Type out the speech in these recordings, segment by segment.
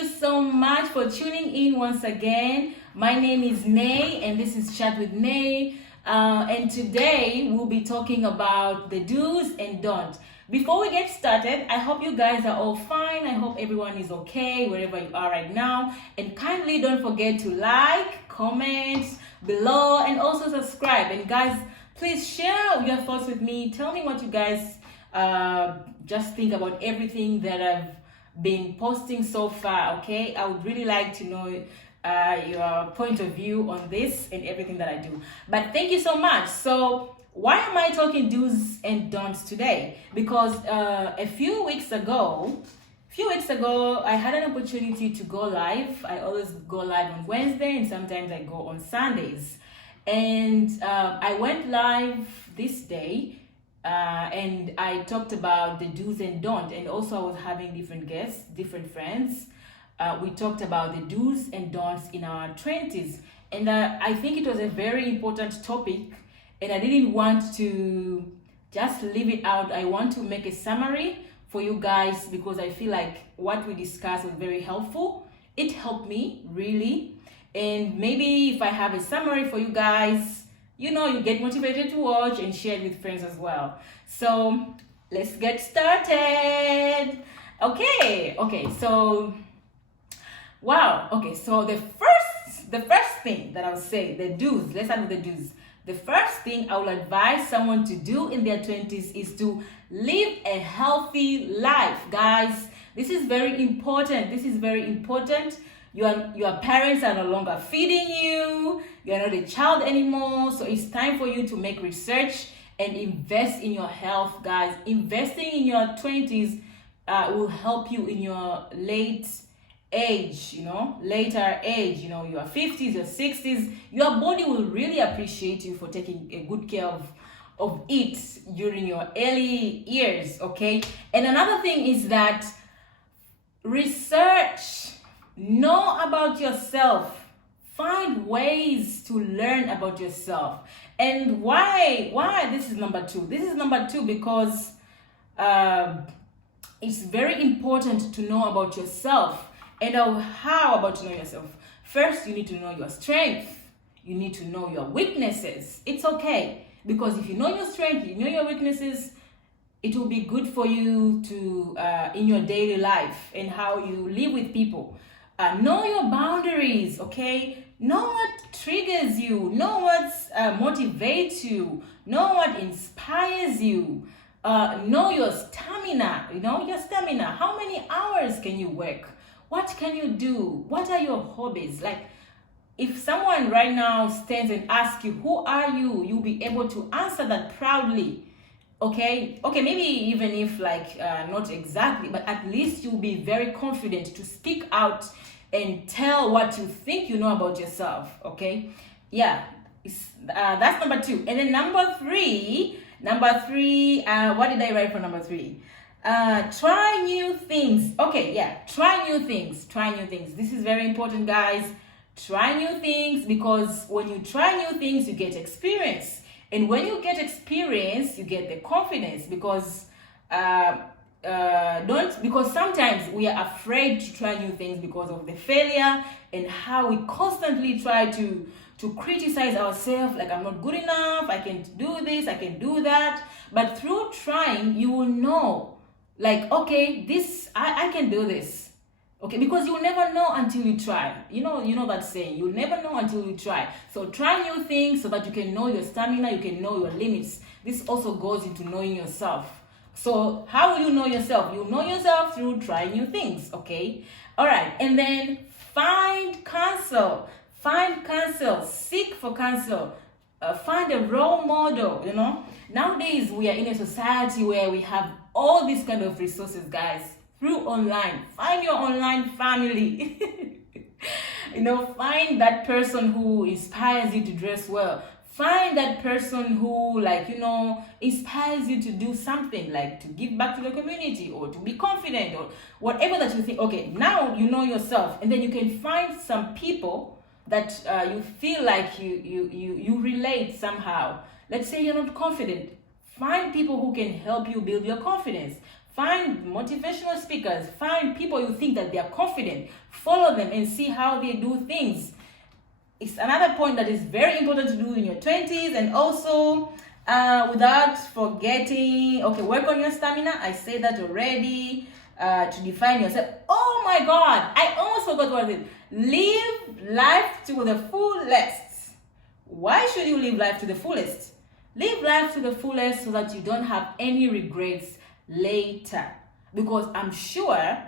you so much for tuning in once again. My name is Nay, and this is Chat with Nay. And today we'll be talking about the do's and don'ts. Before we get started, I hope you guys are all fine. I hope everyone is okay wherever you are right now. And kindly don't forget to like, comment below, and also subscribe. And guys, please share your thoughts with me. Tell me what you guys just think about everything that I've been posting so far. Okay, I would really like to know your point of view on this and everything that I do. But thank you so much. So why am I talking do's and don'ts today? Because a few weeks ago I had an opportunity to go live. I always go live on Wednesday, and sometimes I go on Sundays. And I went live this day, and I talked about the do's and don'ts, and also I was having different guests, different friends. We talked about the do's and don'ts in our 20s, and I think it was a very important topic, and I didn't want to just leave it out. I want to make a summary for you guys because I feel like what we discussed was very helpful. It helped me really, and maybe if I have a summary for you guys, you know, you get motivated to watch and share it with friends as well. So let's get started. Okay, so wow. Okay, so the first thing that I'll say, the do's, let's start with the do's. The first thing I will advise someone to do in their 20s is to live a healthy life. Guys, this is very important. Your parents are no longer feeding you. You're not a child anymore. So it's time for you to make research and invest in your health, guys. Investing in your 20s will help you in your later age, your 50s, your 60s. Your body will really appreciate you for taking a good care of it during your early years, okay? And another thing is that research. Know about yourself. Find ways to learn about yourself. And why this is number two? This is number two because it's very important to know about yourself. And how about to know yourself? First, you need to know your strength. You need to know your weaknesses. It's okay, because if you know your strength, you know your weaknesses, it will be good for you to in your daily life and how you live with people. Know your boundaries, okay? Know what triggers you. Know what motivates you. Know what inspires you. Know your stamina. How many hours can you work? What can you do? What are your hobbies? Like, if someone right now stands and asks you, who are you? You'll be able to answer that proudly. Okay, maybe even if not exactly, but at least you'll be very confident to speak out and tell what you think you know about yourself. Okay, yeah, that's number two. And then number three, what did I write for number three? Try new things. Okay, yeah, try new things. This is very important, guys. Try new things, because when you try new things, you get experience. And when you get experience, you get the confidence, because sometimes we are afraid to try new things because of the failure and how we constantly try to criticize ourselves, like, I'm not good enough, I can't do this, I can do that. But through trying, you will know, like, okay, this I can do this. Okay, because you'll never know until you try. You know that saying, you'll never know until you try. So try new things so that you can know your stamina, you can know your limits. This also goes into knowing yourself. So how will you know yourself? You know yourself through trying new things, okay? All right, and then find counsel, seek for counsel, find a role model, Nowadays, we are in a society where we have all these kind of resources, guys, through online. Find your online family. Find that person who inspires you to dress well. Find that person who, inspires you to do something, like to give back to the community or to be confident or whatever that you think. Okay, now you know yourself, and then you can find some people that you feel like you relate somehow. Let's say you're not confident. Find people who can help you build your confidence. Find motivational speakers. Find people you think that they are confident. Follow them and see how they do things. It's another point that is very important to do in your 20s. And also, without forgetting, okay, work on your stamina. I said that already. To define yourself. Oh my God, I almost forgot what it is. Live life to the fullest. Why should you live life to the fullest? Live life to the fullest so that you don't have any regrets later. Because I'm sure,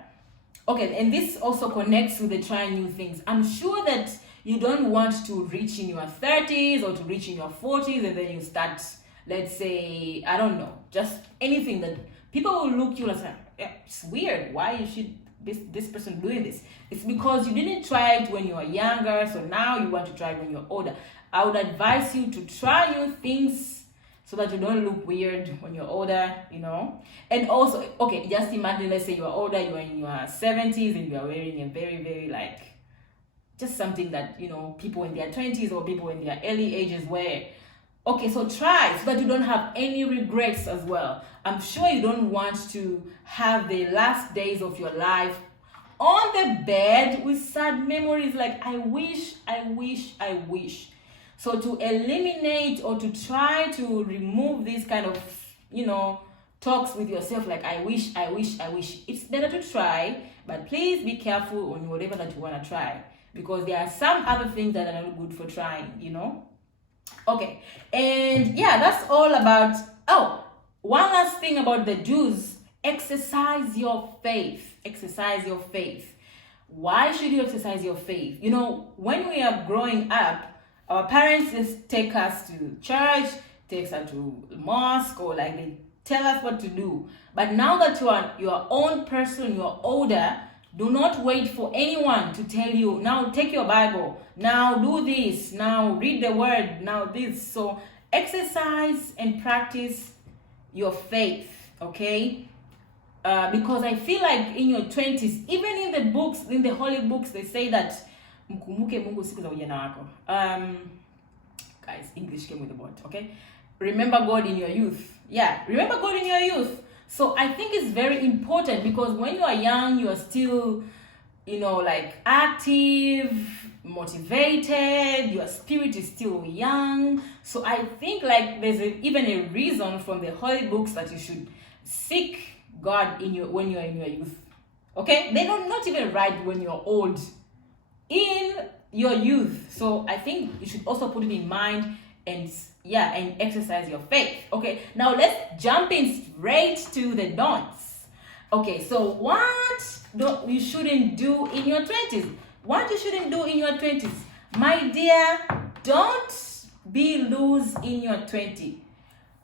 okay, and this also connects with the trying new things. I'm sure that you don't want to reach in your 30s or to reach in your 40s and then you start, let's say, I don't know, just anything that people will look you like, it's weird. Why you should this person doing this? It's because you didn't try it when you were younger, so now you want to try it when you're older. I would advise you to try new things so that you don't look weird when you're older, you know. And also, okay, just imagine, let's say you're older, you're in your 70s and you're wearing a very, very like, just something that, you know, people in their 20s or people in their early ages wear. Okay, so try so that you don't have any regrets as well. I'm sure you don't want to have the last days of your life on the bed with sad memories like, I wish. So to eliminate or to try to remove this kind of, you know, talks with yourself like, I wish. It's better to try, but please be careful on whatever that you want to try, because there are some other things that are not good for trying, you know. Okay, and yeah, that's all about, one last thing about the do's. Exercise your faith. Why should you exercise your faith? You know, when we are growing up, our parents just take us to church, takes us to mosque, or like they tell us what to do. But now that you are your own person, you're older, do not wait for anyone to tell you, now take your Bible, now do this, now read the word, now this. So exercise and practice your faith, okay? Because I feel like in your 20s, even in the books, in the holy books, they say that, guys, English came with the word, okay? Remember God in your youth. Yeah, remember God in your youth. So I think it's very important, because when you are young, you are still, you know, like active, motivated, your spirit is still young. So I think like there's even a reason from the holy books that you should seek God when you're in your youth. Okay? They don't not even write when you're old. In your youth. So I think you should also put it in mind and exercise your faith. Okay, now let's jump in straight to the don'ts. Okay, so what you shouldn't do in your 20s? What you shouldn't do in your 20s? My dear, don't be loose in your 20s.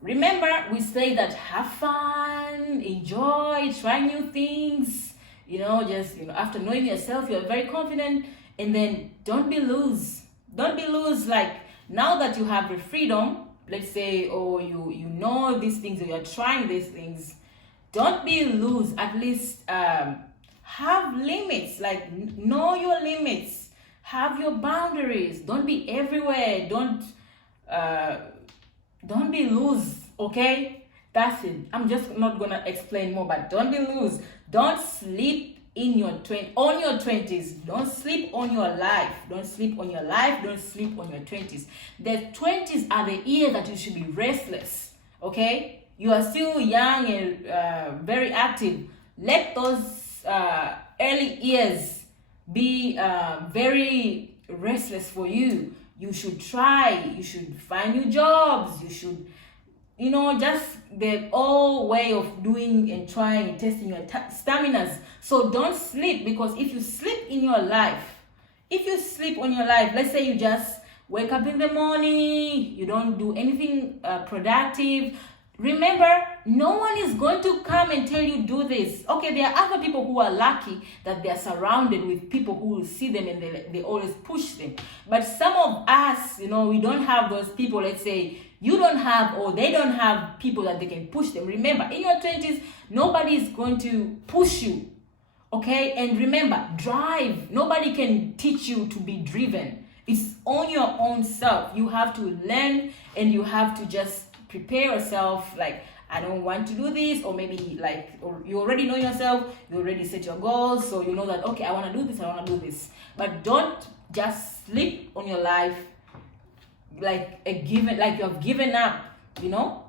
Remember, we say that have fun, enjoy, try new things. You know, just, you know, after knowing yourself, you're very confident, and then don't be loose. Don't be loose, like, now that you have the freedom, let's say, you know these things, or you're trying these things, don't be loose. At least have limits, like know your limits, have your boundaries. Don't be everywhere. Don't be loose, okay? That's it. I'm just not gonna explain more, but don't be loose. Don't sleep on your 20s. Don't sleep on your life. Don't sleep on your life. Don't sleep on your 20s. The 20s are the years that you should be restless, okay? You are still young and very active. Let those early years be very restless for you. You should try. You should find new jobs. You should, you know, just the old way of doing and trying and testing your staminas. So don't sleep, because if you sleep in your life, let's say you just wake up in the morning, you don't do anything productive. Remember, no one is going to come and tell you do this. Okay, there are other people who are lucky that they are surrounded with people who will see them and they always push them. But some of us, you know, we don't have those people. Let's say you don't have, or they don't have people that they can push them. Remember, in your 20s, nobody is going to push you. Okay, and remember, drive. Nobody can teach you to be driven. It's on your own self. You have to learn, and you have to just prepare yourself. Like, I don't want to do this, or maybe like, or you already know yourself, you already set your goals, so you know that, okay, I want to do this, I want to do this. But don't just sleep on your life like you have given up.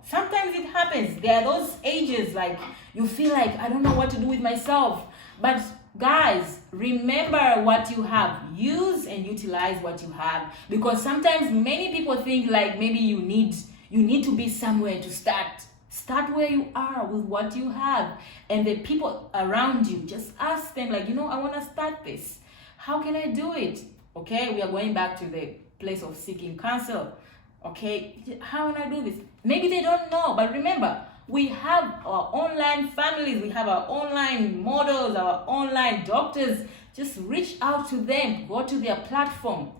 Sometimes it happens. There are those ages like you feel like, I don't know what to do with myself. But guys, remember what you have. Use and utilize what you have, because sometimes many people think like maybe you need to be somewhere to start. Start where you are with what you have, and the people around you, just ask them like, I want to start this. How can I do it? Okay, we are going back to the place of seeking counsel. Okay, how can I do this? Maybe they don't know, but remember, we have our online families, we have our online models, our online doctors. Just reach out to them, go to their platform,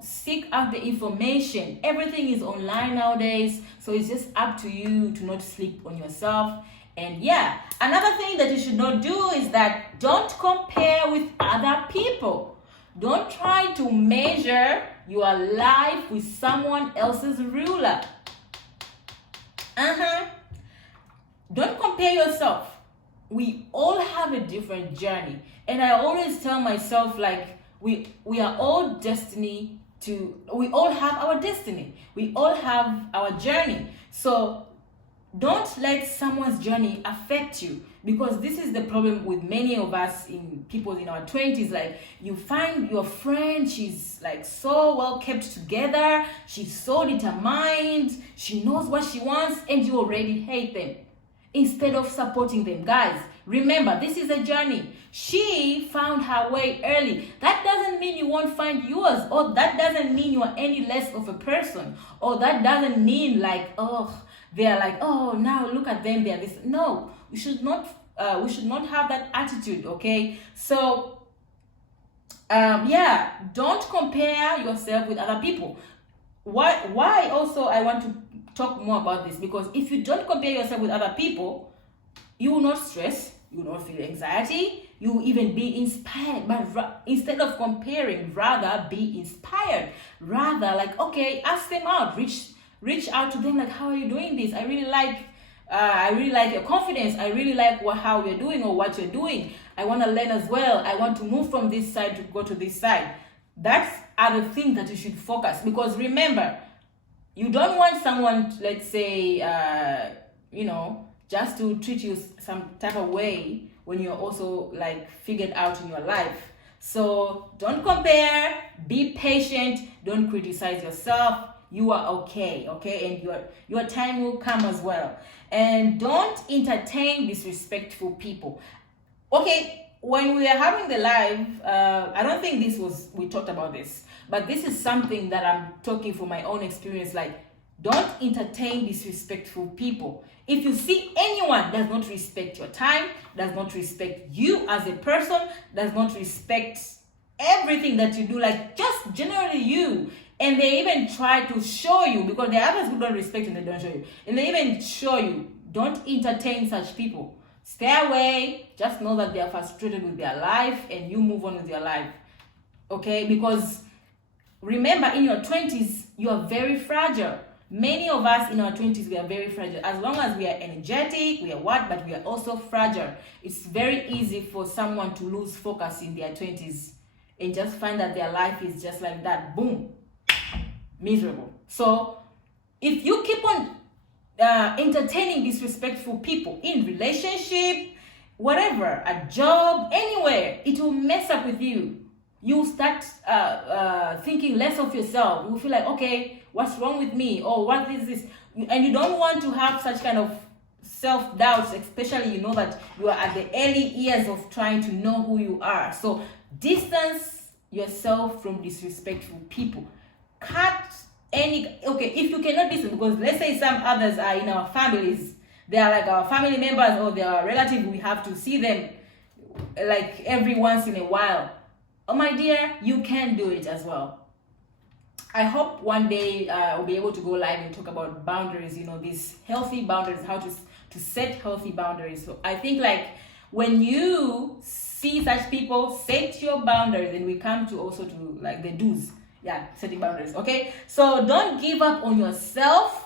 seek out the information. Everything is online nowadays, so it's just up to you to not sleep on yourself. And yeah, another thing that you should not do is that don't compare with other people. Don't try to measure your life with someone else's ruler. Don't compare yourself. We all have a different journey. And I always tell myself like we are all we all have our destiny. We all have our journey. So don't let someone's journey affect you, because this is the problem with many of us people in our 20s. Like, you find your friend, she's like so well kept together, she's so determined, she knows what she wants, and you already hate them instead of supporting them. Guys, remember, this is a journey. She found her way early. That doesn't mean you won't find yours, or that doesn't mean you are any less of a person, or that doesn't mean like, they're like, now look at them, they're this. No, we should not have that attitude. Okay, so don't compare yourself with other people. Why also I want to talk more about this, because if you don't compare yourself with other people, you will not stress, you will not feel anxiety, you will even be inspired. But instead of comparing, rather be inspired. Rather, like, okay, ask them out, reach out to them, like, how are you doing this? I really like your confidence. I really like how you're doing or what you're doing. I want to learn as well. I want to move from this side to go to this side. That's are the things that you should focus, because remember, you don't want someone, let's say, just to treat you some type of way when you're also like figured out in your life. So don't compare, be patient, don't criticize yourself. You are okay, and your time will come as well. And don't entertain disrespectful people. Okay, when we are having the live, I don't think we talked about this, but this is something that I'm talking from my own experience. Like, don't entertain disrespectful people. If you see anyone does not respect your time, does not respect you as a person, does not respect everything that you do, like just generally you, and they even try to show you, because there are others who don't respect and they don't show you, and they even show you, don't entertain such people. Stay away. Just know that they are frustrated with their life, and you move on with your life. Okay? Because remember, in your 20s, you are very fragile. Many of us in our 20s, we are very fragile. As long as we are energetic, but we are also fragile. It's very easy for someone to lose focus in their 20s and just find that their life is just like that. Boom. Miserable. So if you keep on entertaining disrespectful people in relationship, whatever, a job, anywhere, it will mess up with you. You'll start thinking less of yourself. You feel like, okay, what's wrong with me? Or what is this? And you don't want to have such kind of self-doubts, especially that you are at the early years of trying to know who you are. So distance yourself from disrespectful people. If you cannot distance, because let's say some others are in our families, they are like our family members or they are relatives, we have to see them like every once in a while. Oh my dear, you can do it as well. I hope one day we'll be able to go live and talk about boundaries, these healthy boundaries, how to set healthy boundaries. So I think like when you see such people, set your boundaries, and we come to also to like the do's. Yeah, setting boundaries, okay? So don't give up on yourself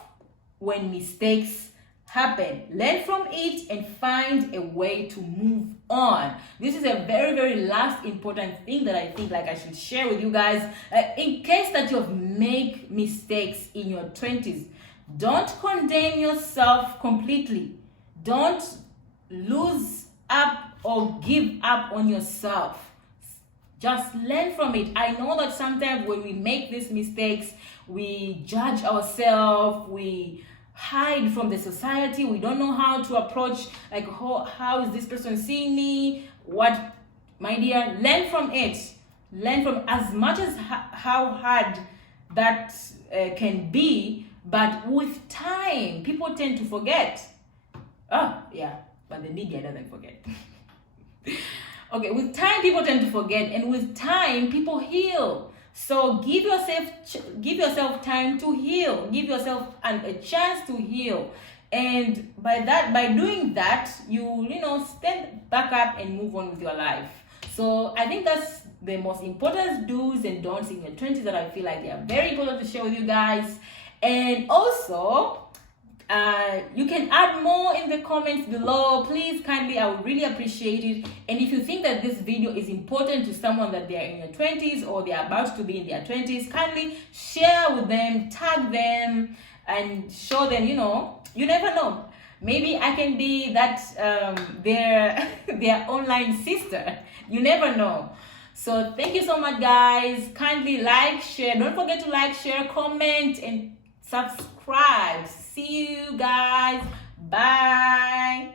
when mistakes happen. Learn from it and find a way to move on. This is a very, very last important thing that I think I should share with you guys. In case that you've made mistakes in your 20s, don't condemn yourself completely. Don't lose up or give up on yourself. Just learn from it. I know that sometimes when we make these mistakes, we judge ourselves, we hide from the society, we don't know how to approach, how is this person seeing me? What, my dear, learn from it. Learn from as much as how hard that can be, but with time, people tend to forget. Oh, yeah, but the media doesn't forget. Okay, with time, people tend to forget, and with time, people heal. So give yourself time to heal. Give yourself a chance to heal. And by doing that, you stand back up and move on with your life. So I think that's the most important do's and don'ts in your 20s that I feel like they are very important to share with you guys. And also, you can add more in the comments below. Please, kindly, I would really appreciate it. And if you think that this video is important to someone that they are in their 20s or they are about to be in their 20s, kindly share with them, tag them, and show them, you never know. Maybe I can be that their online sister. You never know. So thank you so much, guys. Kindly like, share. Don't forget to like, share, comment, and subscribe. See you guys. Bye.